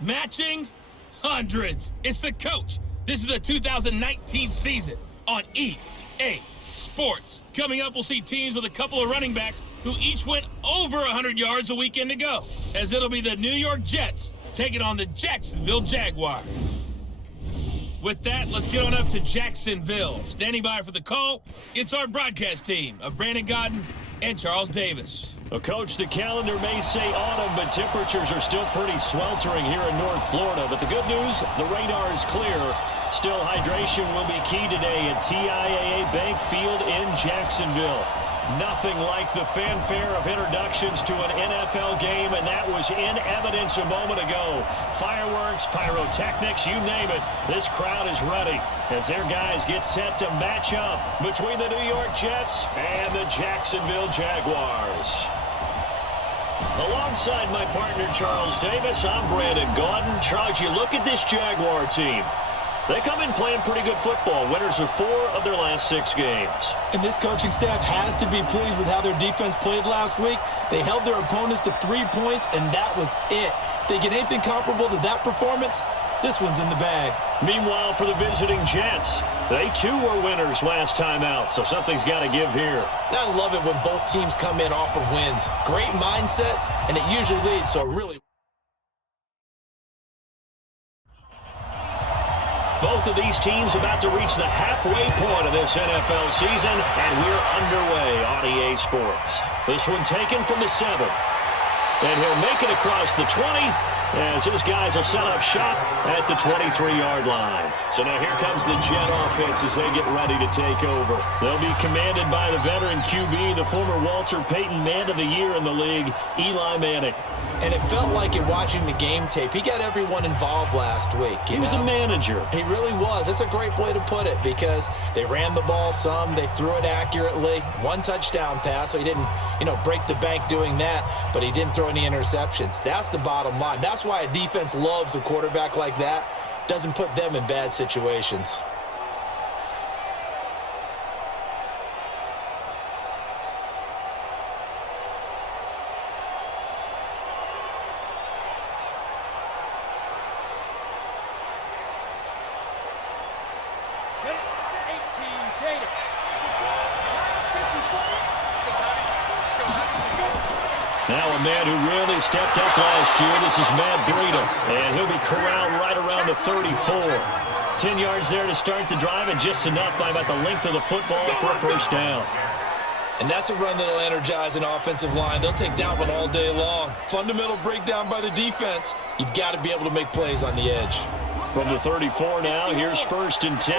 Matching hundreds. It's the coach. This is the 2019 season on EA Sports. Coming up, we'll see teams with a couple of running backs who each went over 100 yards a weekend ago, as it'll be the New York Jets taking on the Jacksonville Jaguars. With that, let's get on up to Jacksonville. Standing by for the call, it's our broadcast team of Brandon Godden and Charles Davis. Well, Coach, the calendar may say autumn, but temperatures are still pretty sweltering here in North Florida. But the good news, the radar is clear. Still, hydration will be key today at TIAA Bank Field in Jacksonville. Nothing like the fanfare of introductions to an NFL game, and that was in evidence a moment ago. Fireworks, pyrotechnics, you name it. This crowd is ready as their guys get set to match up between the New York Jets and the Jacksonville Jaguars. Alongside my partner, Charles Davis, I'm Brandon Godden. Charles, you look at this Jaguar team. They come in playing pretty good football, winners of 4 of their last 6 games. And this coaching staff has to be pleased with how their defense played last week. They held their opponents to 3 points, and that was it. If they get anything comparable to that performance, this one's in the bag. Meanwhile, for the visiting Jets, they too were winners last time out, so something's got to give here. I love it when both teams come in off of wins. Great mindsets, and it usually leads to a really... Both of these teams about to reach the halfway point of this NFL season, and we're underway on EA Sports. This one taken from the 7. And he'll make it across the 20 as his guys will set up shop at the 23-yard line. So now here comes the Jet offense as they get ready to take over. They'll be commanded by the veteran QB, the former Walter Payton Man of the Year in the league, Eli Manning. And it felt like in watching the game tape, he got everyone involved last week. He was a manager. He really was. That's a great way to put it because they ran the ball some, they threw it accurately. 1 touchdown pass, so he didn't, break the bank doing that, but he didn't throw any interceptions. That's the bottom line. That's why a defense loves a quarterback like that. Doesn't put them in bad situations. Now a man who really stepped up last year. This is Matt Breida, and he'll be corralled right around the 34. 10 yards there to start the drive, and just enough by about the length of the football for a first down. And that's a run that'll energize an offensive line. They'll take that one all day long. Fundamental breakdown by the defense. You've got to be able to make plays on the edge. From the 34 now, here's 1st and 10.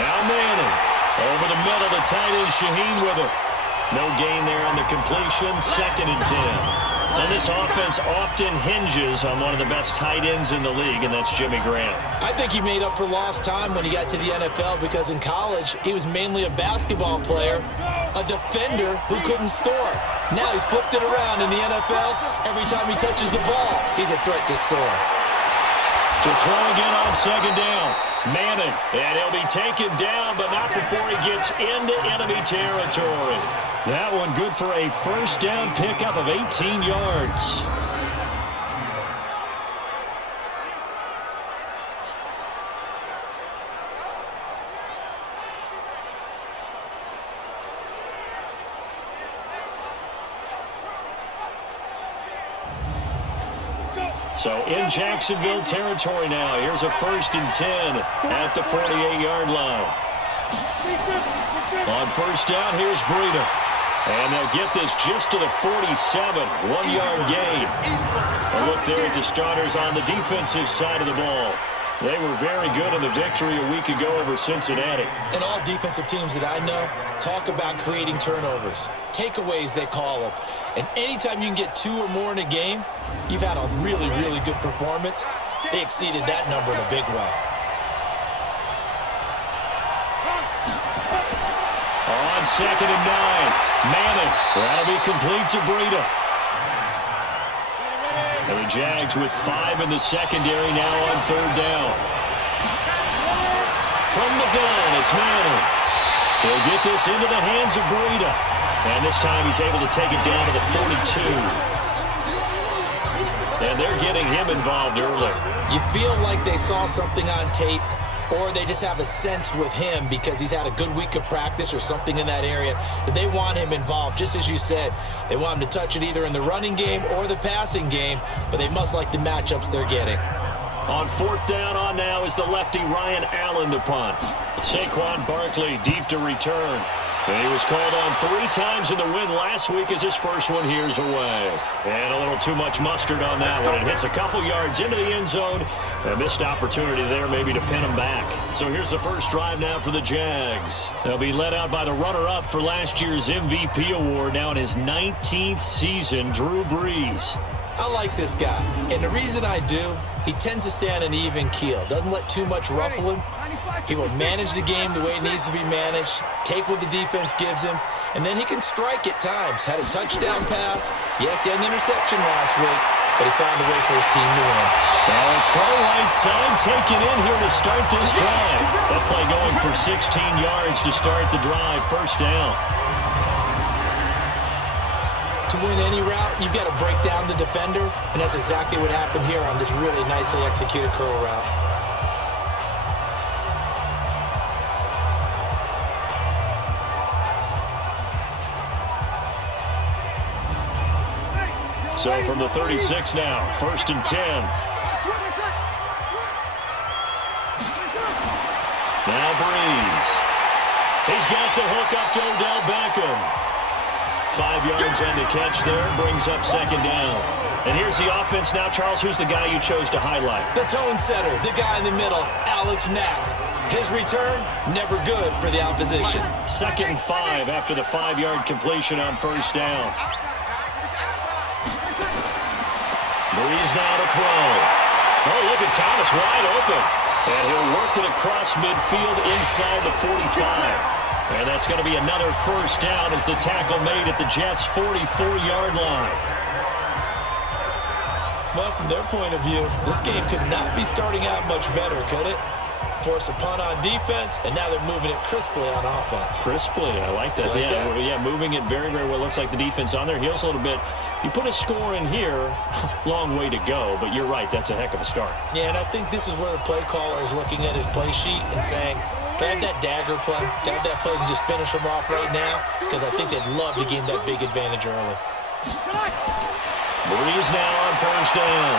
Now Manning. Over the middle, the tight end Shaheen with it. No gain there on the completion, 2nd and 10. And this offense often hinges on one of the best tight ends in the league, and that's Jimmy Graham. I think he made up for lost time when he got to the NFL because in college, he was mainly a basketball player, a defender who couldn't score. Now he's flipped it around in the NFL. Every time he touches the ball, he's a threat to score. To throw again on 2nd down. Manning, and he'll be taken down, but not before he gets into enemy territory. That one good for a first down pickup of 18 yards. So in Jacksonville territory now. Here's a 1st and 10 at the 48-yard line. On first down, here's Breida. And they'll get this just to the 47, 1-yard gain. A look there at the starters on the defensive side of the ball. They were very good in the victory a week ago over Cincinnati. And all defensive teams that I know talk about creating turnovers. Takeaways, they call them. And anytime you can get 2 or more in a game, you've had a really, really good performance. They exceeded that number in a big way. On 2nd and 9, Manning. That'll be complete to Breida. And the Jags with 5 in the secondary now on 3rd down. From the gun, it's Manning. He'll get this into the hands of Breida. And this time he's able to take it down to the 42. And they're getting him involved early. You feel like they saw something on tape, or they just have a sense with him because he's had a good week of practice or something in that area that they want him involved. Just as you said, they want him to touch it either in the running game or the passing game, but they must like the matchups they're getting. On fourth down on now is the lefty Ryan Allen to punt. Saquon Barkley deep to return. And he was called on 3 times in the win last week as his first one here's away. And a little too much mustard on that one. It hits a couple yards into the end zone. A missed opportunity there maybe to pin him back. So here's the first drive now for the Jags. They'll be led out by the runner-up for last year's MVP award, now in his 19th season, Drew Brees. I like this guy, and the reason I do, he tends to stay on an even keel. Doesn't let too much ruffle him. He will manage the game the way it needs to be managed, take what the defense gives him, and then he can strike at times. Had a touchdown pass. Yes, he had an interception last week, but he found a way for his team to win. Well, throw right side taken in here to start this drive. That play going for 16 yards to start the drive, first down. To win any route, you've got to break down the defender, and that's exactly what happened here on this really nicely executed curl route. So from the 36 now, first and 10. Now Brees. He's got the hook up to Odell Beckham. 5 yards on the catch there, brings up second down. And here's the offense now, Charles. Who's the guy you chose to highlight? The tone setter, the guy in the middle, Alex Mack. His return, never good for the opposition. 2nd and 5 after the 5-yard completion on first down. Brees now to throw. Oh, look at Thomas wide open. And he'll work it across midfield inside the 45. And that's going to be another first down as the tackle made at the Jets' 44-yard line. Well, from their point of view, this game could not be starting out much better, could it? Force a punt on defense, and now they're moving it crisply on offense. Crisply, I like that. Yeah, moving it very, very well. Looks like the defense on their heels a little bit. You put a score in here, long way to go, but you're right, that's a heck of a start. Yeah, and I think this is where the play caller is looking at his play sheet and saying, can I have that dagger play? Can I have that play and just finish them off right now? Because I think they'd love to gain that big advantage early. Brees now on first down.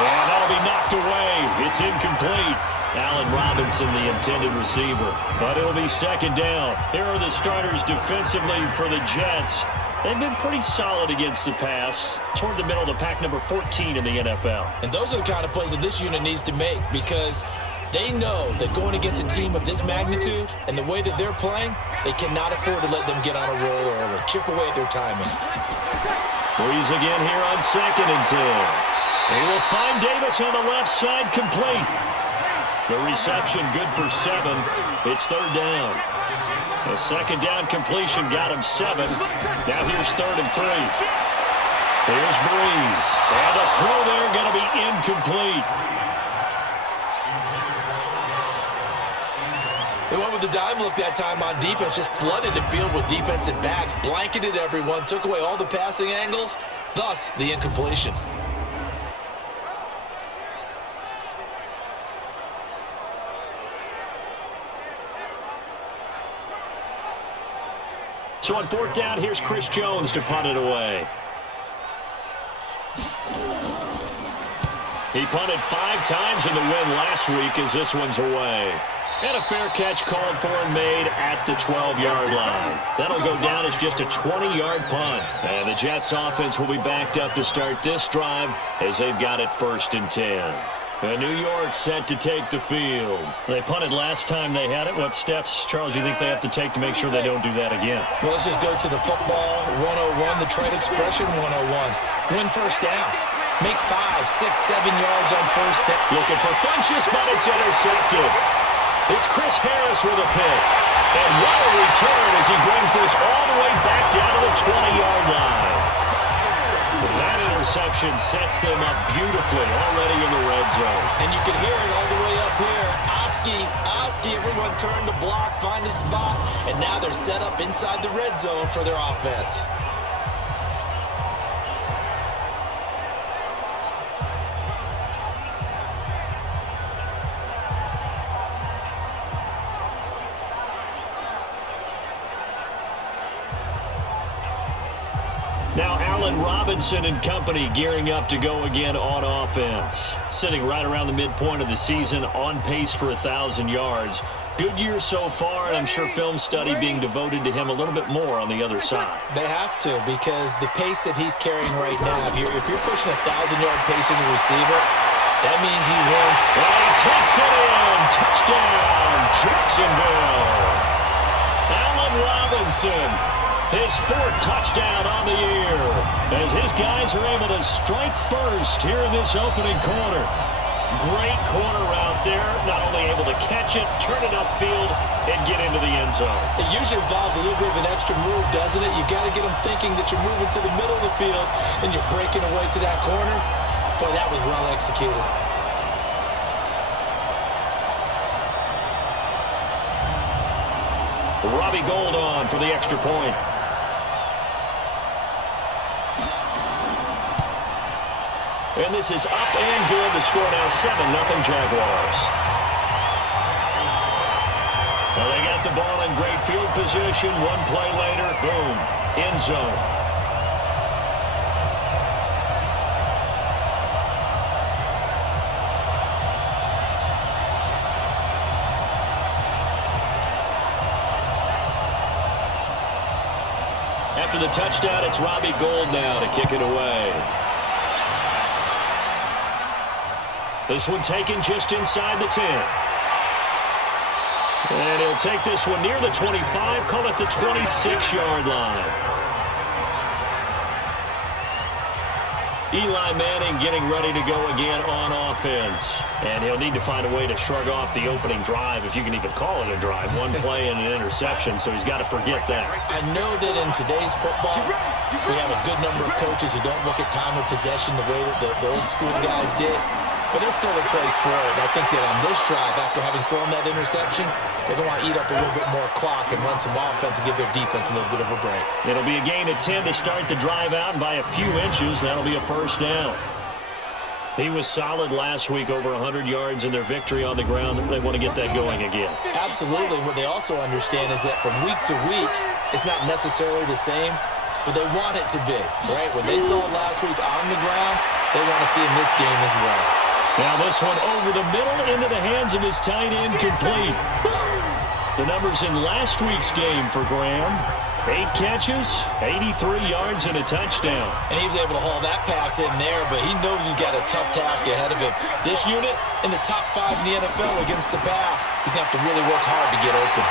And that'll be knocked away. It's incomplete. Allen Robinson, the intended receiver. But it'll be second down. Here are the starters defensively for the Jets. They've been pretty solid against the pass. Toward the middle of the pack, number 14 in the NFL. And those are the kind of plays that this unit needs to make because they know that going against a team of this magnitude and the way that they're playing, they cannot afford to let them get on a roll early. Chip away at their timing. Brees again here on 2nd and 10. They will find Davis on the left side complete. The reception good for 7. It's third down. The second down completion got him 7. Now here's 3rd and 3. Here's Brees. And the throw there going to be incomplete. They went with the dive look that time on defense, just flooded the field with defensive backs, blanketed everyone, took away all the passing angles, thus the incompletion. So on 4th down, here's Chris Jones to punt it away. He punted 5 times in the win last week as this one's away. And a fair catch called for and made at the 12-yard line. That'll go down as just a 20-yard punt. And the Jets offense will be backed up to start this drive as they've got it 1st and 10. And New York set to take the field. They punted last time they had it. What steps, Charles, you think they have to take to make sure they don't do that again? Well, let's just go to the football 101, the trade expression 101. Win first down. Make 5, 6, 7 yards on first down. Looking for Funchess, but it's intercepted. It's Chris Harris with a pick. And what a return as he brings this all the way back down to the 20-yard line. That interception sets them up beautifully already in the red zone. And you can hear it all the way up here. risky. Everyone turned to block, find a spot, and now they're set up inside the red zone for their offense. Now Allen Robinson and company gearing up to go again on offense. Sitting right around the midpoint of the season, on pace for 1,000 yards. Good year so far, and I'm sure film study being devoted to him a little bit more on the other side. They have to, because the pace that he's carrying right now, if you're pushing 1,000-yard pace as a receiver, that means he wins. And he takes it in. Touchdown, Jacksonville. Allen Robinson, his 4th touchdown on the year, as his guys are able to strike first here in this opening quarter. Great corner route there, not only able to catch it, turn it upfield, and get into the end zone. It usually involves a little bit of an extra move, doesn't it? You got to get them thinking that you're moving to the middle of the field and you're breaking away to that corner. Boy, that was well executed. Robbie Gould on for the extra point. And this is up and good. The score now 7-0 Jaguars. Well, they got the ball in great field position. One play later, boom, end zone. After the touchdown, it's Robbie Gould now to kick it away. This one taken just inside the 10. And he'll take this one near the 25, call it the 26-yard line. Eli Manning getting ready to go again on offense. And he'll need to find a way to shrug off the opening drive, if you can even call it a drive. One play and an interception, so he's got to forget that. I know that in today's football, we have a good number of coaches who don't look at time of possession the way that the old school guys did. But there's still a place for it. I think that on this drive, after having thrown that interception, they're going to want to eat up a little bit more clock and run some offense and give their defense a little bit of a break. It'll be a gain of 10 to start the drive out, and by a few inches, that'll be a first down. He was solid last week, over 100 yards in their victory on the ground. They want to get that going again. Absolutely. What they also understand is that from week to week, it's not necessarily the same, but they want it to be, right? What they saw last week on the ground, they want to see in this game as well. Now this one over the middle into the hands of his tight end, complete. The numbers in last week's game for Graham: 8 catches, 83 yards, and a touchdown. And he was able to haul that pass in there, but he knows he's got a tough task ahead of him. This unit in the top 5 in the NFL against the pass. He's going to have to really work hard to get open.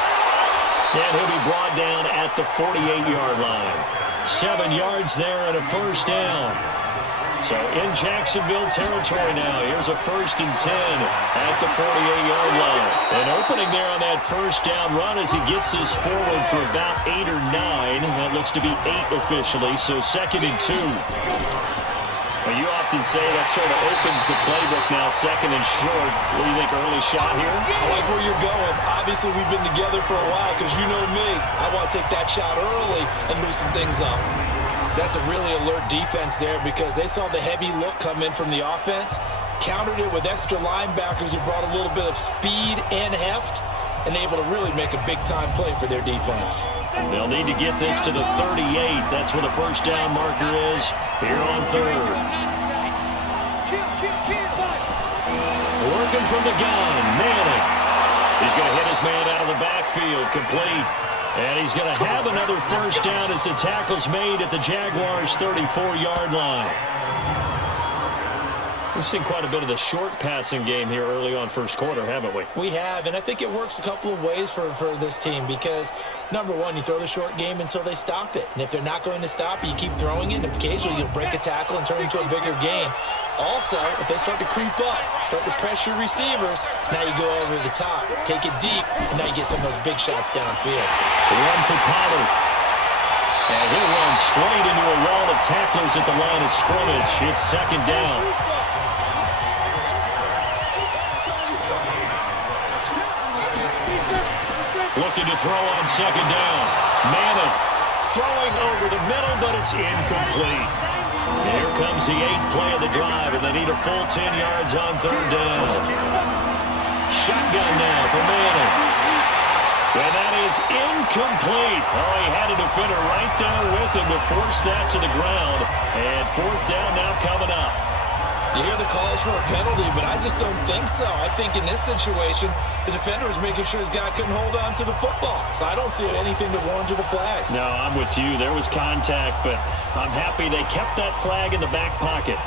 And he'll be brought down at the 48-yard line. 7 yards there and a first down. So in Jacksonville territory now. Here's a 1st and 10 at the 48-yard line. An opening there on that first down run as he gets this forward for about 8 or 9. That looks to be 8 officially, so 2nd and 2. Well, you often say that sort of opens the playbook now, 2nd and short. What do you think, early shot here? I like where you're going. Obviously, we've been together for a while because you know me. I want to take that shot early and loosen things up. That's a really alert defense there because they saw the heavy look come in from the offense, countered it with extra linebackers who brought a little bit of speed and heft, and able to really make a big-time play for their defense. They'll need to get this to the 38. That's where the first down marker is here on 3rd. Working from the gun, Manning. He's going to hit his man out of the backfield, complete. And he's going to have another first down as the tackle's made at the Jaguars' 34-yard line. We've seen quite a bit of the short passing game here early on first quarter, haven't we? We have, and I think it works a couple of ways for this team because, number one, you throw the short game until they stop it. And if they're not going to stop it, you keep throwing it, and occasionally you'll break a tackle and turn it into a bigger gain. Also, if they start to creep up, start to pressure receivers, now you go over the top, take it deep, and now you get some of those big shots downfield. The run for Pollard. And he'll run straight into a wall of tacklers at the line of scrimmage. It's 2nd down. looking to throw on second down. Madden throwing over the middle, but it's incomplete. Here comes the 8th play of the drive, and they need a full 10 yards on third down. Shotgun now for Madden. And that is incomplete. Oh, he had a defender right there with him to force that to the ground. And fourth down now coming up. You hear the calls for a penalty, but I just don't think so. I think in this situation, the defender was making sure his guy couldn't hold on to the football. So I don't see anything to warrant the flag. No, I'm with you. There was contact, but I'm happy they kept that flag in the back pocket.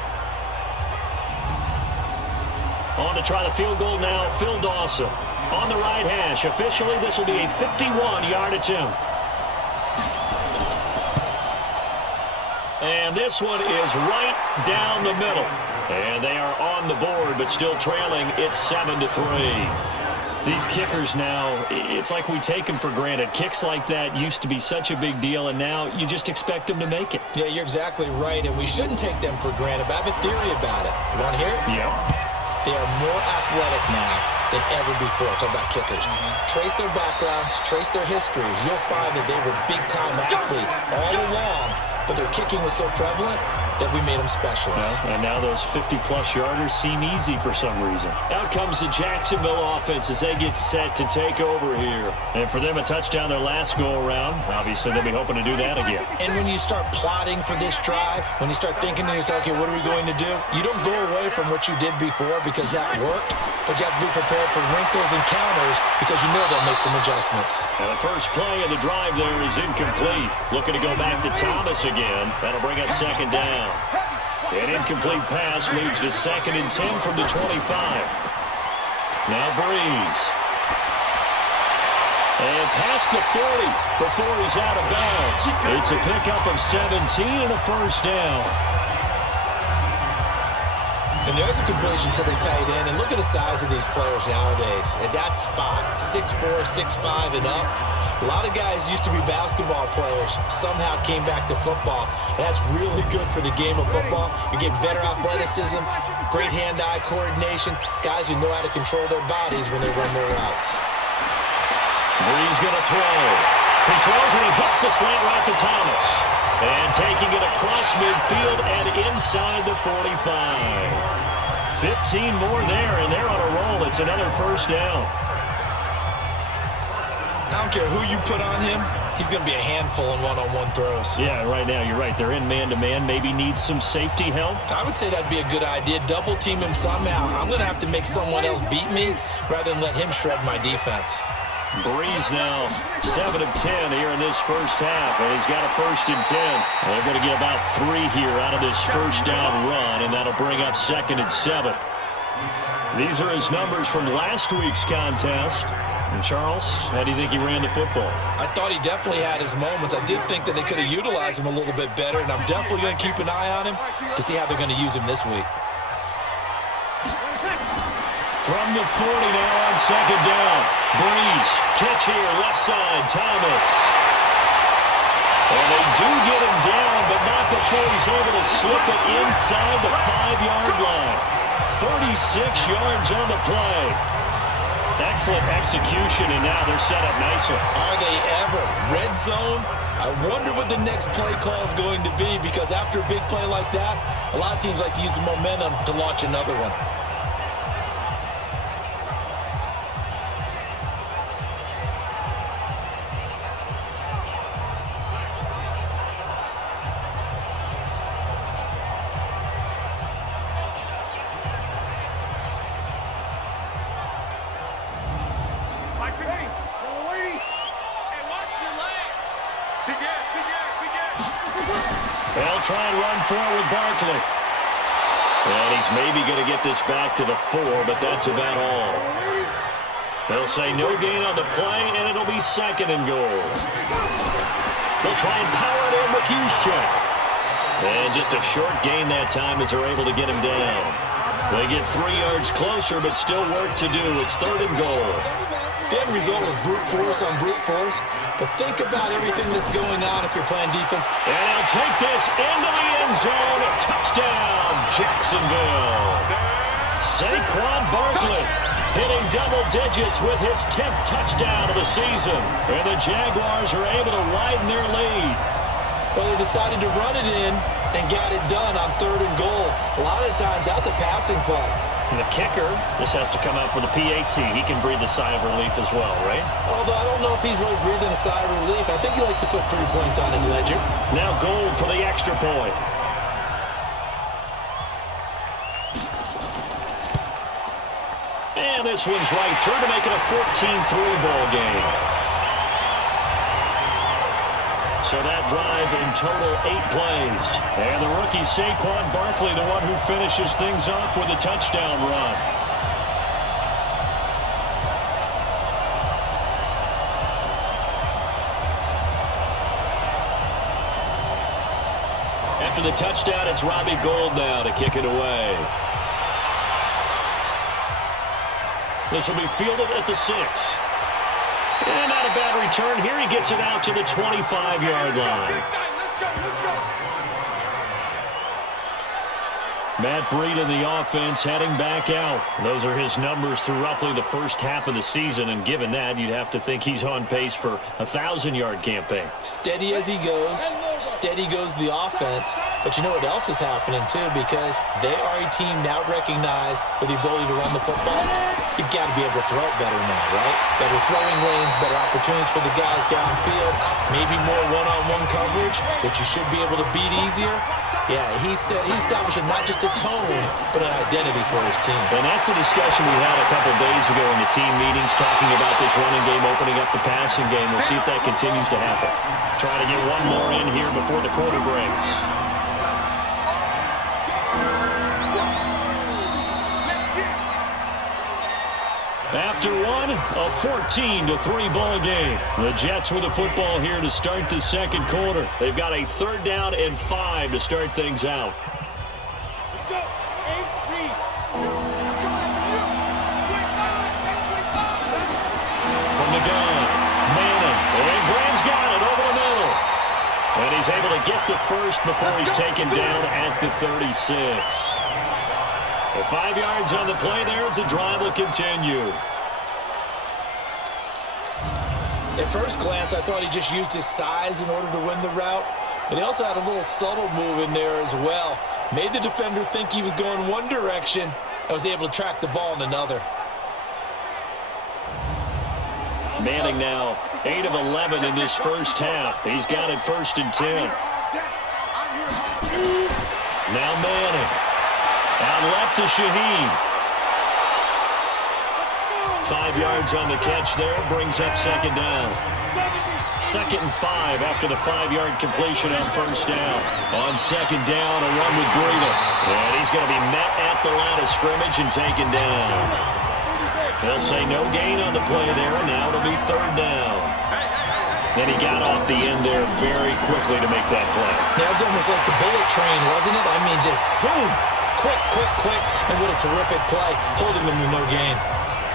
On to try the field goal now, Phil Dawson. On the right hash. Officially, this will be a 51-yard attempt. And this one is right down the middle. And they are on the board, but still trailing. It's 7-3. These kickers now, it's like we take them for granted. Kicks like that used to be such a big deal, and now you just expect them to make it. Yeah, you're exactly right, and we shouldn't take them for granted, but I have a theory about it. You want to hear it? Yeah. They are more athletic now than ever before. Talk about kickers. Trace their backgrounds, trace their histories. You'll find that they were big-time athletes all along, but their kicking was so prevalent that we made them specialists. Well, and now those 50-plus yarders seem easy for some reason. Out comes the Jacksonville offense as they get set to take over here. And for them, a touchdown their last go-around. Obviously, they'll be hoping to do that again. And when you start plotting for this drive, when you start thinking to yourself, okay, what are we going to do? You don't go away from what you did before because that worked, but you have to be prepared for wrinkles and counters because you know they'll make some adjustments. And the first play of the drive there is incomplete. Looking to go back to Thomas again. That'll bring up second down. An incomplete pass leads to 2nd and 10 from the 25. Now Breeze. And past the 40 before he's out of bounds. It's a pickup of 17 and a first down. And there's a completion to the tight end. And look at the size of these players nowadays. At that spot, 6'4", 6'5", and up. A lot of guys used to be basketball players, somehow came back to football. And that's really good for the game of football. You're getting better athleticism, great hand-eye coordination, guys who know how to control their bodies when they run their routes. Breeze going to throw. He throws and he hits the slant right to Thomas. And taking it across midfield and inside the 45. 15 more there, and they're on a roll. It's another first down. I don't care who you put on him, he's going to be a handful in one-on-one throws. Yeah, right now, you're right. They're in man-to-man. Maybe needs some safety help. I would say that'd be a good idea. Double team him somehow. I'm going to have to make someone else beat me rather than let him shred my defense. Breeze now 7 of 10 here in this first half, and he's got a 1st and 10. And they're going to get about 3 here out of this first down run, and that'll bring up 2nd and 7. These are his numbers from last week's contest. And Charles, how do you think he ran the football? I thought he definitely had his moments. I did think that they could have utilized him a little bit better, and I'm definitely going to keep an eye on him to see how they're going to use him this week. From the 40 now on second down. Breeze, catch here, left side, Thomas. And they do get him down, but not before he's able to slip it inside the 5-yard line. 36 yards on the play. Excellent execution, and now they're set up nicely. Are they ever? Red zone? I wonder what the next play call is going to be, because after a big play like that, a lot of teams like to use the momentum to launch another one. They'll try and run forward Barkley. And he's maybe going to get this back to the 4, but that's about all. They'll say no gain on the play, and it'll be 2nd and goal. They'll try and power it in with Juszczyk. And just a short gain that time as they're able to get him down. They get 3 yards closer, but still work to do. It's 3rd and goal. The end result was brute force on brute force, but think about everything that's going on if you're playing defense. And he'll take this into the end zone. Touchdown, Jacksonville. Saquon Barkley. hitting double digits with his 10th touchdown of the season. And the Jaguars are able to widen their lead. Well, they decided to run it in and got it done on 3rd and goal. A lot of times, that's a passing play. And the kicker, this has to come out for the PAT. He can breathe a sigh of relief as well, right? Although I don't know if he's really breathing a sigh of relief. I think he likes to put 3 points on his ledger. Now Gold for the extra point. And this one's right through to make it a 14-3 ball game. So that drive in total 8 plays. And the rookie Saquon Barkley, the one who finishes things off with a touchdown run. After the touchdown, it's Robbie Gould now to kick it away. This will be fielded at the 6. And not a bad return here. He gets it out to the 25-yard line. Matt Breed in the offense heading back out. Those are his numbers through roughly the first half of the season, and given that, you'd have to think he's on pace for a 1,000-yard campaign. Steady as he goes, steady goes the offense. But you know what else is happening, too, because they are a team now recognized with the ability to run the football. You've got to be able to throw it better now, right? Better throwing lanes, better opportunities for the guys downfield, maybe more one-on-one coverage, which you should be able to beat easier. Yeah, he's establishing not just a tone, but an identity for his team. And that's a discussion we had a couple days ago in the team meetings, talking about this running game opening up the passing game. We'll see if that continues to happen. Try to get one more in here before the quarter breaks. After one, a 14-3 ball game. The Jets with the football here to start the second quarter. They've got a 3rd down and 5 to start things out. From the gun, Manning, and Graham's got it over the middle. And he's able to get the first before he's taken down at the 36. 5 yards on the play there as the drive will continue. At first glance, I thought he just used his size in order to win the route, but he also had a little subtle move in there as well. Made the defender think he was going one direction and was able to track the ball in another. Manning now 8 of 11 in this first half. He's got it 1st and 10. Now Manning. Out left to Shaheen. 5 yards on the catch there. Brings up 2nd down. 2nd and 5 after the 5-yard completion on 1st down. On 2nd down, a run with Breida. And he's going to be met at the line of scrimmage and taken down. They'll say no gain on the play there, and now it'll be 3rd down. And he got off the end there very quickly to make that play. That was almost like the bullet train, wasn't it? I mean, just zoom. Quick, and what a terrific play, holding them to no gain.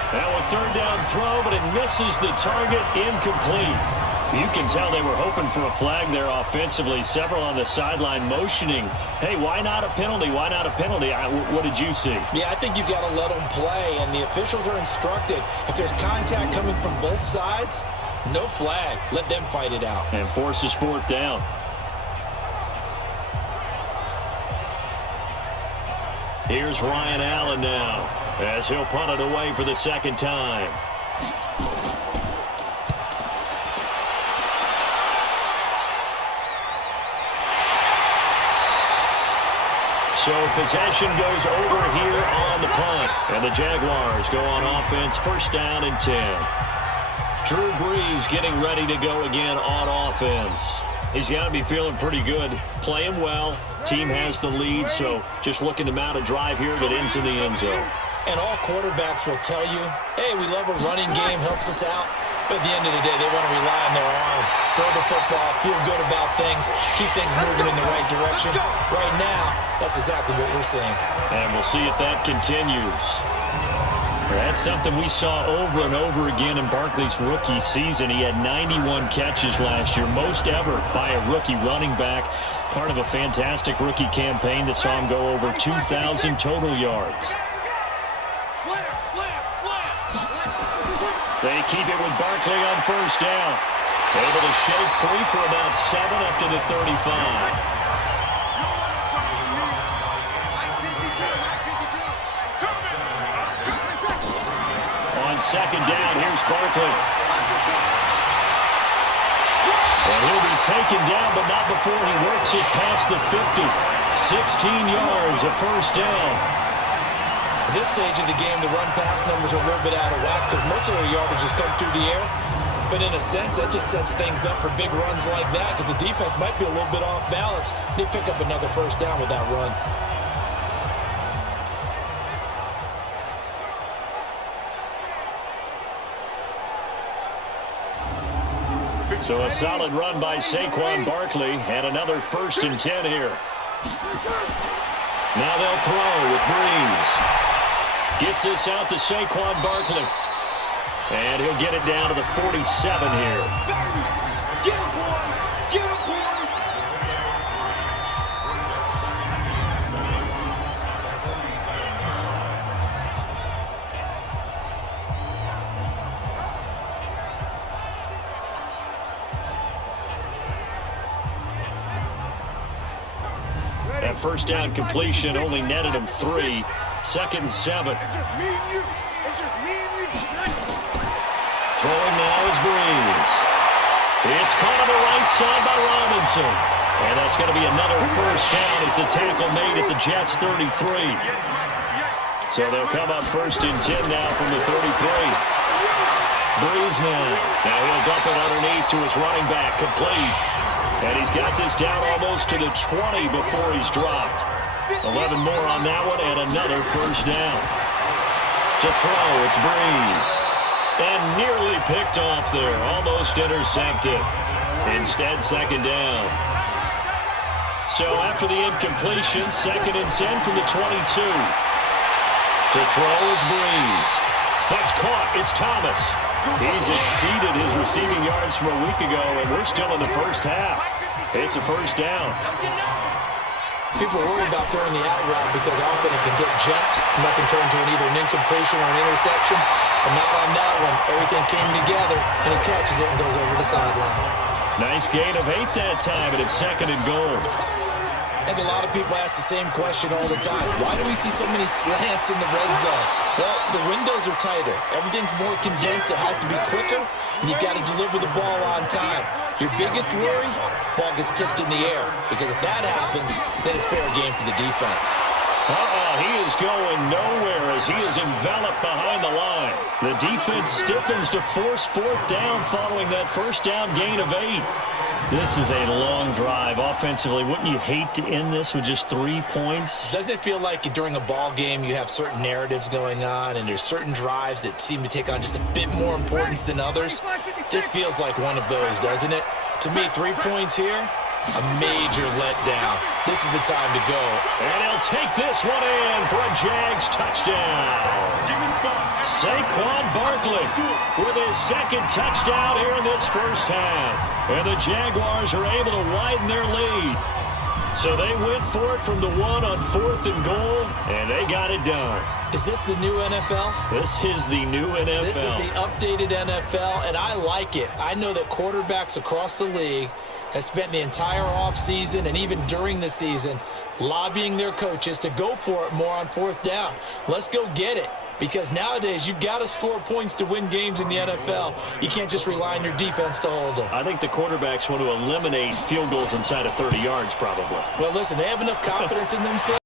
Now a 3rd down throw, but it misses the target, incomplete. You can tell they were hoping for a flag there offensively. Several on the sideline motioning, hey, why not a penalty? Why not a penalty? What did you see? Yeah, I think you've got to let them play, and the officials are instructed. If there's contact coming from both sides, no flag. Let them fight it out. And forces 4th down. Here's Ryan Allen now, as he'll punt it away for the 2nd time. So possession goes over here on the punt. And the Jaguars go on offense, 1st down and 10. Drew Brees getting ready to go again on offense. He's got to be feeling pretty good, playing well. Team has the lead, so just looking to mount a drive here that ends in the end zone. And all quarterbacks will tell you, hey, we love a running game, helps us out. But at the end of the day, they want to rely on their arm, throw the football, feel good about things, keep things moving in the right direction. Right now, that's exactly what we're seeing. And we'll see if that continues. That's something we saw over and over again in Barkley's rookie season. He had 91 catches last year, most ever by a rookie running back. Part of a fantastic rookie campaign that saw him go over 2,000 total yards. Slam, slam, slam. They keep it with Barkley on first down. Able to shake free for about 7 up to the 35. On second down, here's Barkley. And he'll be taken down, but not before he works it past the 50. 16 yards, a first down. At this stage of the game, the run-pass numbers are a little bit out of whack because most of their yardage just come through the air. But in a sense, that just sets things up for big runs like that because the defense might be a little bit off balance. They pick up another first down with that run. So a solid run by Saquon Barkley and another 1st and 10 here. Now they'll throw with Breeze. Gets this out to Saquon Barkley. And he'll get it down to the 47 here. Get him, boy! Get him, boy! That first down completion only netted him 3. 2nd and 7. It's just me and you. It's just me and you. Throwing now is Breeze. It's caught on the right side by Robinson. And that's going to be another first down as the tackle made at the Jets' 33. So they'll come up 1st and 10 now from the 33. Breeze now. Now he'll dump it underneath to his running back, complete. And he's got this down almost to the 20 before he's dropped. 11 more on that one and another first down. To throw, it's Breeze. And nearly picked off there. Almost intercepted. Instead, 2nd down. So after the incompletion, 2nd and 10 from the 22. To throw is Breeze. That's caught. It's Thomas. He's exceeded his receiving yards from a week ago, and we're still in the first half. It's a first down. People worry about throwing the out route because often it can get jumped. Nothing turned to either an incompletion or an interception. But not on that one. Everything came together, and he catches it and goes over the sideline. Nice gain of 8 that time, and it's 2nd and goal. I think a lot of people ask the same question all the time. Why do we see so many slants in the red zone? Well, the windows are tighter. Everything's more condensed. It has to be quicker, and you've got to deliver the ball on time. Your biggest worry, ball gets tipped in the air. Because if that happens, then it's fair game for the defense. He is going nowhere as he is enveloped behind the line. The defense stiffens to force 4th down following that first down gain of 8. This is a long drive offensively. Wouldn't you hate to end this with just 3 points? Doesn't it feel like during a ball game you have certain narratives going on and there's certain drives that seem to take on just a bit more importance than others? This feels like one of those, doesn't it? To me, 3 points here, a major letdown. This is the time to go. And he'll take this one in for a Jags touchdown. Saquon Barkley with his 2nd touchdown here in this first half. And the Jaguars are able to widen their lead. So they went for it from the 1 on 4th and goal, and they got it done. Is this the new NFL? This is the new NFL. This is the updated NFL, and I like it. I know that quarterbacks across the league have spent the entire offseason and even during the season lobbying their coaches to go for it more on 4th down. Let's go get it. Because nowadays, you've got to score points to win games in the NFL. You can't just rely on your defense to hold them. I think the quarterbacks want to eliminate field goals inside of 30 yards, probably. Well, listen, they have enough confidence in themselves.